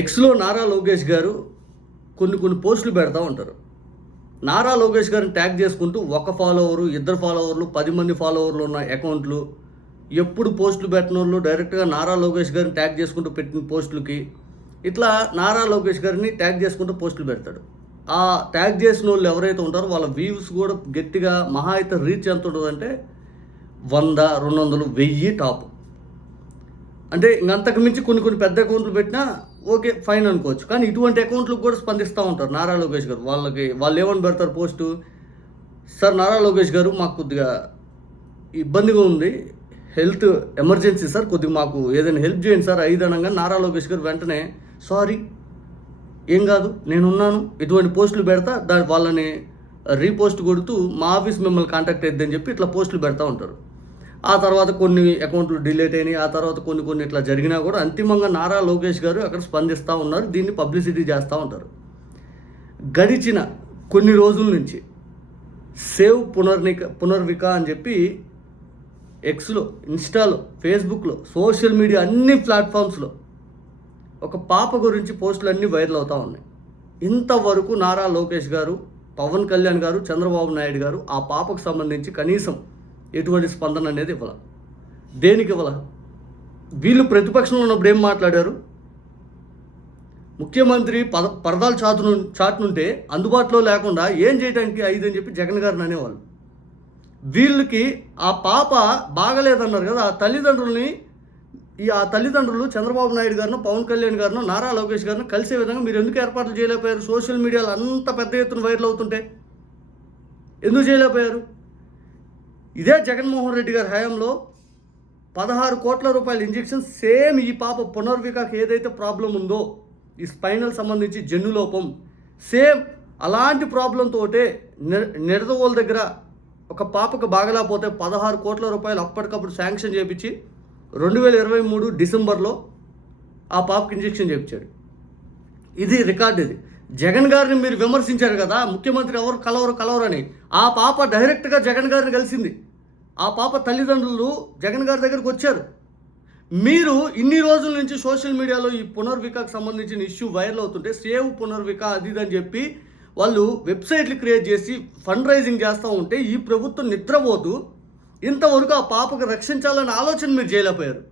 ఎక్స్లో నారా లోకేష్ గారు కొన్ని పోస్టులు పెడతా ఉంటారు. నారా లోకేష్ గారిని ట్యాగ్ చేసుకుంటూ ఒక ఫాలోవరు, ఇద్దరు ఫాలోవర్లు, 10 మంది ఫాలోవర్లు ఉన్న అకౌంట్లు, ఎప్పుడు పోస్టులు పెట్టిన వాళ్ళు డైరెక్ట్గా నారా లోకేష్ గారిని ట్యాగ్ చేసుకుంటూ పెట్టిన పోస్టులకి ఇట్లా నారా లోకేష్ గారిని ట్యాగ్ చేసుకుంటూ పోస్టులు పెడతాడు. ఆ ట్యాగ్ చేసిన వాళ్ళు ఎవరైతే ఉంటారో వాళ్ళ వ్యూస్ కూడా గట్టిగా మహా అయితే రీచ్ ఎంత ఉంటుందంటే 100, 200, 1000 టాప్. అంటే ఇంకంతకు మించి కొన్ని పెద్ద అకౌంట్లు పెట్టినా ఓకే ఫైన్ అనుకోవచ్చు. కానీ ఇటువంటి అకౌంట్లకు కూడా స్పందిస్తూ ఉంటారు నారా లోకేష్ గారు. వాళ్ళు ఏమని పెడతారు పోస్టు, సార్ నారా లోకేష్ గారు మాకు కొద్దిగా ఇబ్బందిగా ఉంది, హెల్త్ ఎమర్జెన్సీ సార్, కొద్దిగా మాకు ఏదైనా హెల్ప్ చేయండి సార్ అనగా నారా లోకేష్ గారు వెంటనే సారీ ఏం కాదు నేనున్నాను ఇటువంటి పోస్టులు పెడతా, వాళ్ళని రీపోస్ట్ కొడుతూ మా ఆఫీస్ మిమ్మల్ని కాంటాక్ట్ అయిద్దని చెప్పి ఇట్లా పోస్టులు పెడతా ఉంటారు. ఆ తర్వాత కొన్ని అకౌంట్లు డిలీట్ అయినాయి. ఆ తర్వాత కొన్ని ఇట్లా జరిగినా కూడా అంతిమంగా నారా లోకేష్ గారు అక్కడ స్పందిస్తూ ఉన్నారు, దీన్ని పబ్లిసిటీ చేస్తూ ఉంటారు. గడిచిన కొన్ని రోజుల నుంచి సేవ్ పునర్విక అని చెప్పి ఎక్స్లో, ఇన్స్టాలో, ఫేస్బుక్లో, సోషల్ మీడియా అన్ని ప్లాట్ఫామ్స్లో ఒక పాప గురించి పోస్టులు అన్నీ వైరల్ అవుతూ ఉన్నాయి. ఇంతవరకు నారా లోకేష్ గారు, పవన్ కళ్యాణ్ గారు, చంద్రబాబు నాయుడు గారు ఆ పాపకు సంబంధించి కనీసం ఎటువంటి స్పందన అనేది ఇవ్వాల. దేనికి ఇవ్వాల? వీళ్ళు ప్రతిపక్షంలో ఉన్నప్పుడు ఏం మాట్లాడారు? ముఖ్యమంత్రి పరదాలు చాటునుంటే అందుబాటులో లేకుండా ఏం చేయడానికి 5 అని చెప్పి జగన్ గారిని అనేవాళ్ళు. వీళ్ళకి ఆ పాప బాగలేదన్నారు కదా, ఆ తల్లిదండ్రులు చంద్రబాబు నాయుడు గారిను, పవన్ కళ్యాణ్ గారిను, నారా లోకేష్ గారిను కలిసే విధంగా మీరు ఎందుకు ఏర్పాట్లు చేయలేకపోయారు? సోషల్ మీడియాలో అంత పెద్ద ఎత్తున వైరల్ అవుతుంటే ఎందుకు చేయలేకపోయారు? ఇదే జగన్మోహన్ రెడ్డి గారి హయాంలో 16 కోట్ల రూపాయల ఇంజెక్షన్ సేమ్ ఈ పాప పునర్వికాకి ఏదైతే ప్రాబ్లం ఉందో, ఈ స్పైనల్ సంబంధించి జన్యులోపం, సేమ్ అలాంటి ప్రాబ్లంతో నిడదవోల దగ్గర ఒక పాపకు బాగలేకపోతే 16 కోట్ల రూపాయలు అప్పటికప్పుడు శాంక్షన్ చేయించి 2023 డిసెంబర్లో ఆ పాపకి ఇంజెక్షన్ చేయించాడు. ఇది రికార్డు. ఇది జగన్ గారిని మీరు విమర్శించారు కదా, ముఖ్యమంత్రి ఎవరు కలవరు అని. ఆ పాప డైరెక్ట్గా జగన్ గారిని కలిసింది. ఆ పాప తల్లిదండ్రులు జగన్ గారి దగ్గరికి వచ్చారు. మీరు ఇన్ని రోజుల నుంచి సోషల్ మీడియాలో ఈ పునర్వికాకు సంబంధించిన ఇష్యూ వైరల్ అవుతుంటే సేవ్ పునర్విక అది అని చెప్పి వాళ్ళు వెబ్సైట్లు క్రియేట్ చేసి ఫండ్ రైజింగ్ చేస్తూ ఉంటే ఈ ప్రభుత్వం నిద్రపోతూ ఇంతవరకు ఆ పాపకు రక్షించాలనే ఆలోచన మీరు చేయలేకపోయారు.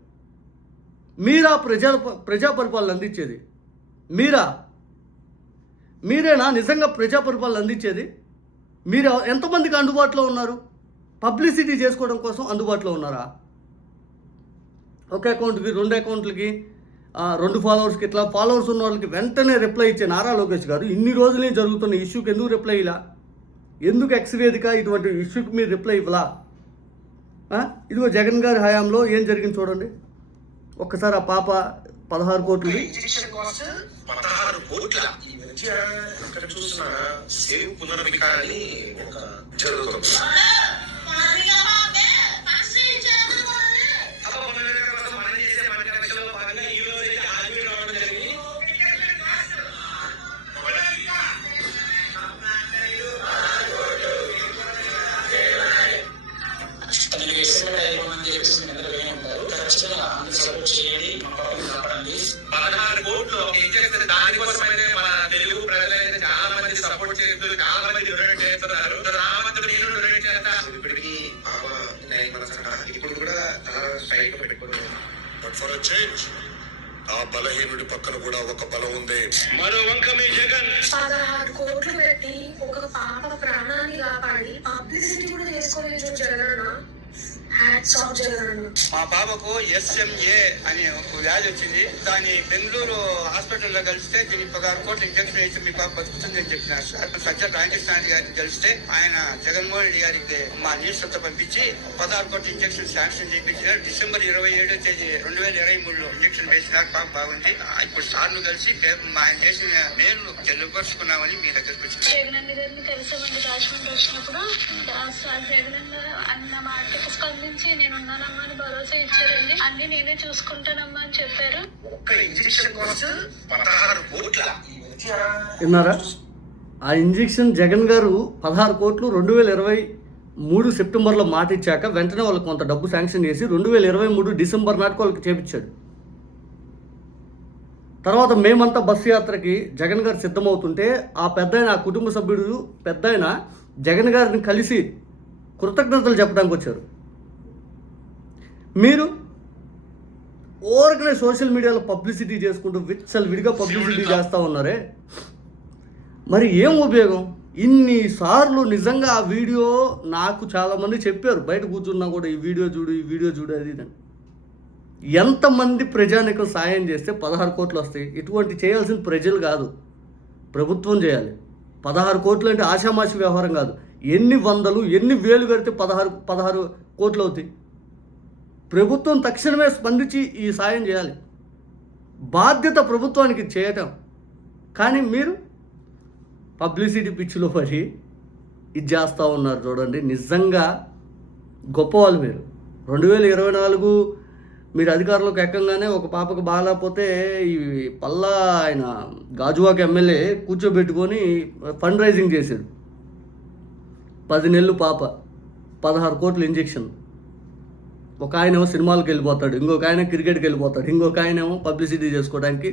మీరా ప్రజా పరిపాలన అందించేది? మీరేనా నిజంగా ప్రజా పరిపాలన అందించేది? మీరు ఎంతమందికి అందుబాటులో ఉన్నారు? పబ్లిసిటీ చేసుకోవడం కోసం అందుబాటులో ఉన్నారా? ఒక అకౌంట్కి, 2 అకౌంట్లకి, 2 ఫాలోవర్స్కి, ఇట్లా ఫాలోవర్స్ ఉన్న వాళ్ళకి వెంటనే రిప్లై ఇచ్చే నారా లోకేష్ గారు ఇన్ని రోజులే జరుగుతున్న ఇష్యూకి ఎందుకు రిప్లై ఇలా? ఎందుకు ఎక్స్ వేదిక ఇటువంటి ఇష్యూకి మీరు రిప్లై ఇవ్వలా? ఇదిగో జగన్ గారి హయాంలో ఏం జరిగింది చూడండి ఒక్కసారి. ఆ పాప 16 కోట్లు దానికోసమైతే మన తెలుగు ప్రజలైతే చాలా మంది సపోర్ట్ చేస్తున్నారు, చాలా మంది డొనేట్ చేస్తున్నారు. నేను డొనేట్ చేస్తా. ఇప్పటికి ఇప్పుడు కూడా చాలా స్ట్రైక్ పెట్టుకున్నాను. బట్ ఫర్ చేంజ్ ఆ బలహీనుడి పక్కన కూడా ఒక బలం ఉంది. మరో వంక మీ జగన్ 16 కోట్లు పెట్టి ఒక పాప ప్రాణాన్ని కాపాడి పబ్లిసిటీ కూడా చేసుకోలేదు జగన్. మా పాపకు SMA అనే ఒక వ్యాధి వచ్చింది. దాన్ని బెంగళూరు హాస్పిటల్లో కలిస్తే దీనికి 16 కోట్ల ఇంజక్షన్ వేసి మీ పాప బతుకుతుందని చెప్పినారు సార్. సజ్జల రామకృష్ణ గారిని కలిస్తే ఆయన జగన్మోహన్ రెడ్డి గారికి మా మినిస్టర్తో పంపించి 16 కోట్ల ఇంజక్షన్ శాంక్షన్ చేయించినారు. డిసెంబర్ 27వ తేదీ 2023లో ఇంజక్షన్ వేసినారు. పాప బాగుంది. ఇప్పుడు సార్లు కలిసి ఆయన చేసిన మేలు తెలియపరుచుకున్నామని మీ దగ్గరకు వచ్చింది. జగన్ గారిని కలిసామండి రాజమండ్రి వచ్చినప్పుడు. జగన్ అన్న మాటకు స్పందించి నేను ఉన్నానమ్మా అని భరోసా ఇచ్చారండి. అన్ని నేనే చూసుకుంటానమ్మా అని చెప్పారు. విన్నారా? ఆ ఇంజెక్షన్ జగన్ గారు 16 కోట్లు 2023 సెప్టెంబర్లో మాట ఇచ్చాక వెంటనే వాళ్ళకి కొంత డబ్బు శాంక్షన్ చేసి 2023 డిసెంబర్ నాటికి వాళ్ళకి చేపించాడు. తర్వాత మేమంతా బస్సు యాత్రకి జగన్ గారు సిద్ధమవుతుంటే ఆ పెద్దాయన, ఆ కుటుంబ సభ్యుడు పెద్దాయన జగన్ గారిని కలిసి కృతజ్ఞతలు చెప్పడానికి వచ్చారు. మీరు ఓరకనే సోషల్ మీడియాలో పబ్లిసిటీ చేసుకుంటూ విడిగా పబ్లిసిటీ చేస్తూ ఉన్నారే, మరి ఏం ఉపయోగం? ఇన్నిసార్లు నిజంగా ఆ వీడియో నాకు చాలామంది చెప్పారు, బయట కూర్చున్నా కూడా ఈ వీడియో చూడు అది ఇది. ఎంతమంది ప్రజానికం సాయం చేస్తే 16 కోట్లు వస్తాయి? ఇటువంటి చేయాల్సిన ప్రజలు కాదు, ప్రభుత్వం చేయాలి. 16 కోట్లు అంటే ఆషామాషి వ్యవహారం కాదు. ఎన్ని వందలు ఎన్ని వేలు కడితే 16 కోట్లు అవుతాయి? ప్రభుత్వం తక్షణమే స్పందించి ఈ సాయం చేయాలి. బాధ్యత ప్రభుత్వానికి చేయటం. కానీ మీరు పబ్లిసిటీ పిచ్చిలో పడి ఇది చేస్తూ ఉన్నారు. చూడండి, నిజంగా గొప్పవాళ్ళు మీరు. 2024 మీరు అధికారంలోకి ఎక్కంగానే ఒక పాపకు బాగాలేకపోతే ఈ పల్లా ఆయన గాజువాక ఎమ్మెల్యే కూర్చోబెట్టుకొని ఫండ్ రైజింగ్ చేశాడు. 10 నెలలు పాప, 16 కోట్ల ఇంజెక్షన్. ఒక ఆయనేమో సినిమాలకు వెళ్ళిపోతాడు, ఇంకొక ఆయన క్రికెట్కి వెళ్ళిపోతాడు, ఇంకొక ఆయనేమో పబ్లిసిటీ చేసుకోవడానికి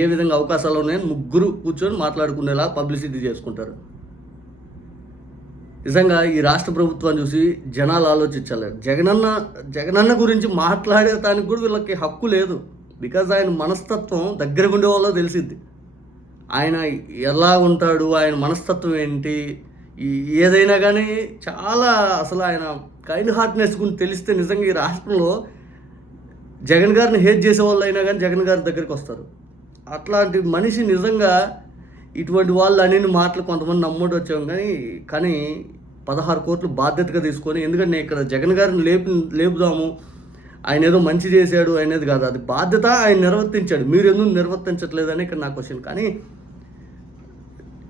ఏ విధంగా అవకాశాలు ఉన్నాయని ముగ్గురు కూర్చొని మాట్లాడుకునేలా పబ్లిసిటీ చేసుకుంటారు. నిజంగా ఈ రాష్ట్ర ప్రభుత్వాన్ని చూసి జనాలు ఆలోచించాలి. జగనన్న గురించి మాట్లాడేదానికి కూడా వీళ్ళకి హక్కు లేదు. బికాజ్ ఆయన మనస్తత్వం దగ్గర ఉండే వాళ్ళో తెలిసిద్ది. ఆయన ఎలా ఉంటాడు, ఆయన మనస్తత్వం ఏంటి, ఏదైనా కానీ చాలా అసలు ఆయన కైండ్ హార్ట్నెస్ గురించి తెలిస్తే నిజంగా ఈ రాష్ట్రంలో జగన్ గారిని హేట్ చేసే వాళ్ళు అయినా కానీ జగన్ గారి దగ్గరికి వస్తారు. అట్లాంటి మనిషి నిజంగా ఇటువంటి వాళ్ళు అన్ని మాటలు కొంతమంది నమ్మడు వచ్చాం. కానీ 16 కోట్లు బాధ్యతగా తీసుకొని, ఎందుకంటే ఇక్కడ జగన్ గారిని లేపుదాము, ఆయన ఏదో మంచి చేశాడు అనేది కాదు, అది బాధ్యత ఆయన నిర్వర్తించాడు. మీరు ఎందుకు నిర్వర్తించట్లేదని ఇక్కడ నా క్వశ్చన్. కానీ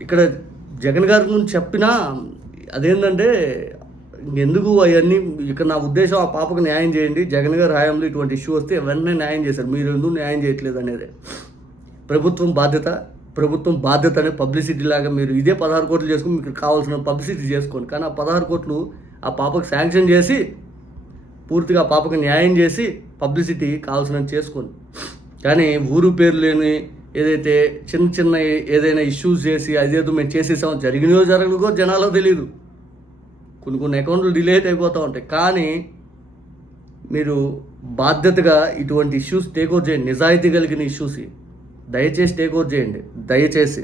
ఇక్కడ జగన్ గారి గురించి చెప్పినా అదేంటంటే ఎందుకు అవన్నీ, ఇక్కడ నా ఉద్దేశం ఆ పాపకు న్యాయం చేయండి. జగన్ గారి హయాంలో ఇటువంటి ఇష్యూ వస్తే వెంటనే న్యాయం చేశారు, మీరు ఎందుకు న్యాయం చేయట్లేదు అనేది ప్రభుత్వం బాధ్యత అనే పబ్లిసిటీ లాగా మీరు ఇదే 16 కోట్లు చేసుకుని మీకు కావాల్సిన పబ్లిసిటీ చేసుకోండి. కానీ ఆ 16 కోట్లు ఆ పాపకు శాంక్షన్ చేసి పూర్తిగా ఆ పాపకు న్యాయం చేసి పబ్లిసిటీ కావాల్సినది చేసుకోండి. కానీ ఊరు పేరు లేని ఏదైతే చిన్న ఏదైనా ఇష్యూస్ చేసి అదేదో మేము చేసేసామో, జరిగినో జరగలేదో జనాలకు తెలియదు. కొన్ని అకౌంట్లు డిలేట్ అయిపోతూ ఉంటాయి. కానీ మీరు బాధ్యతగా ఇటువంటి ఇష్యూస్ టేక్ఓవర్ చేయండి. నిజాయితీ కలిగిన ఇష్యూస్ దయచేసి టేక్ఓవర్ చేయండి, దయచేసి.